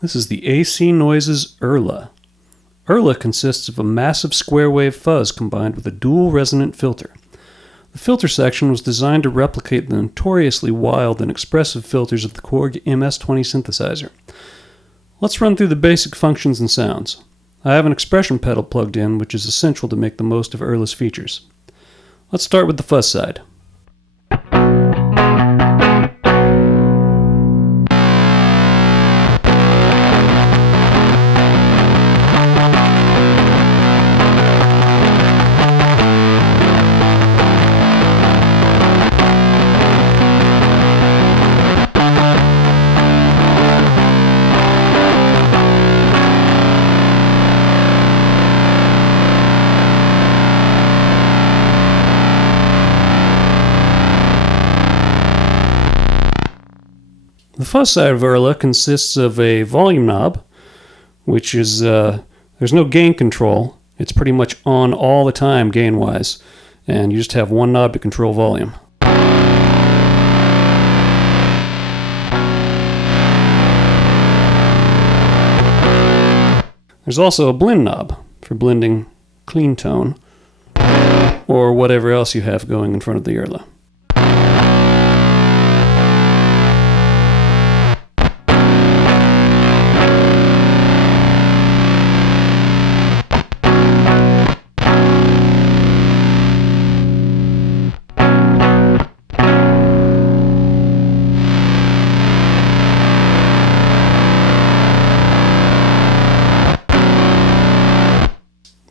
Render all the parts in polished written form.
This is the AC Noises URLA. URLA consists of a massive square wave fuzz combined with a dual resonant filter. The filter section was designed to replicate the notoriously wild and expressive filters of the Korg MS-20 synthesizer. Let's run through the basic functions and sounds. I have an expression pedal plugged in, which is essential to make the most of URLA's features. Let's start with the fuzz side. The fuzz side of URLA consists of a volume knob, which is, there's no gain control. It's pretty much on all the time gain-wise, and you just have one knob to control volume. There's also a blend knob for blending clean tone, or whatever else you have going in front of the URLA.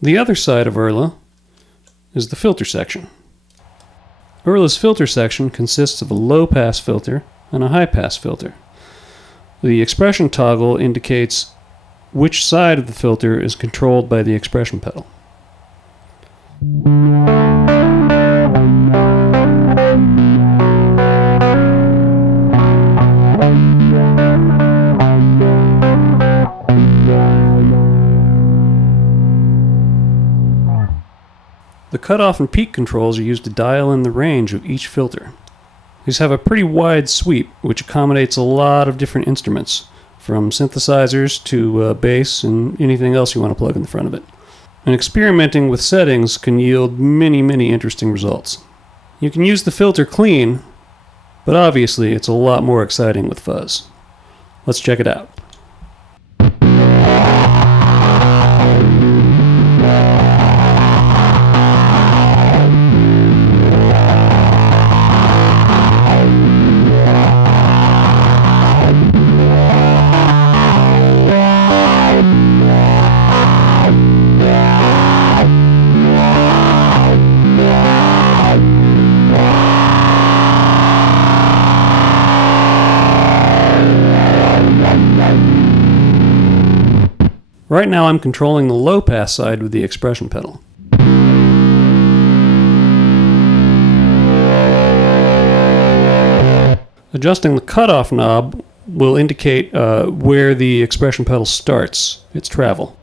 The other side of URLA is the filter section. URLA's filter section consists of a low-pass filter and a high-pass filter. The expression toggle indicates which side of the filter is controlled by the expression pedal. The cutoff and peak controls are used to dial in the range of each filter. These have a pretty wide sweep, which accommodates a lot of different instruments, from synthesizers to bass and anything else you want to plug in the front of it. And experimenting with settings can yield many interesting results. You can use the filter clean, but obviously it's a lot more exciting with fuzz. Let's check it out. Right now I'm controlling the low-pass side with the expression pedal. Adjusting the cutoff knob will indicate where the expression pedal starts its travel.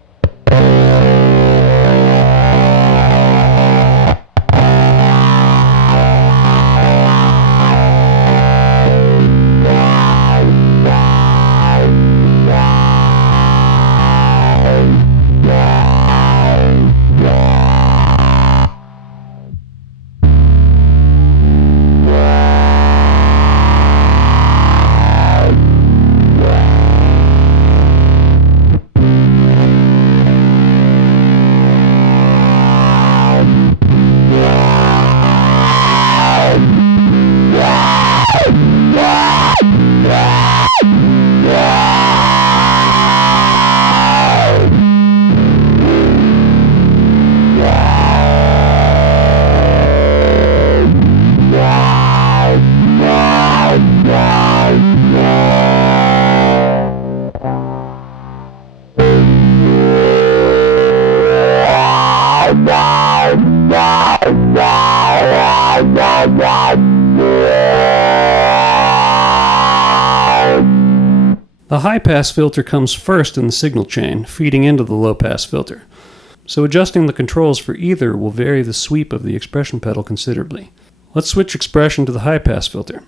The high-pass filter comes first in the signal chain, feeding into the low-pass filter. So adjusting the controls for either will vary the sweep of the expression pedal considerably. Let's switch expression to the high-pass filter. 。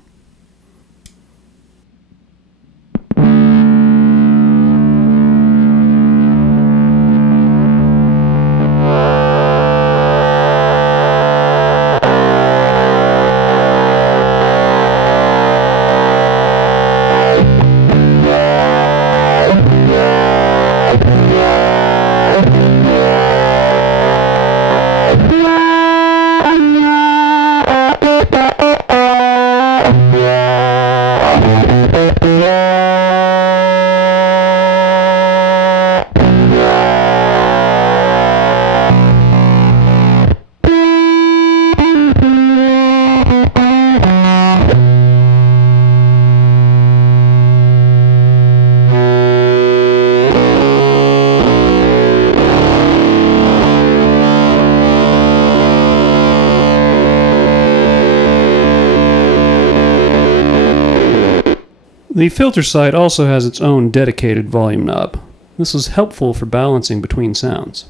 The filter side also has its own dedicated volume knob. This is helpful for balancing between sounds.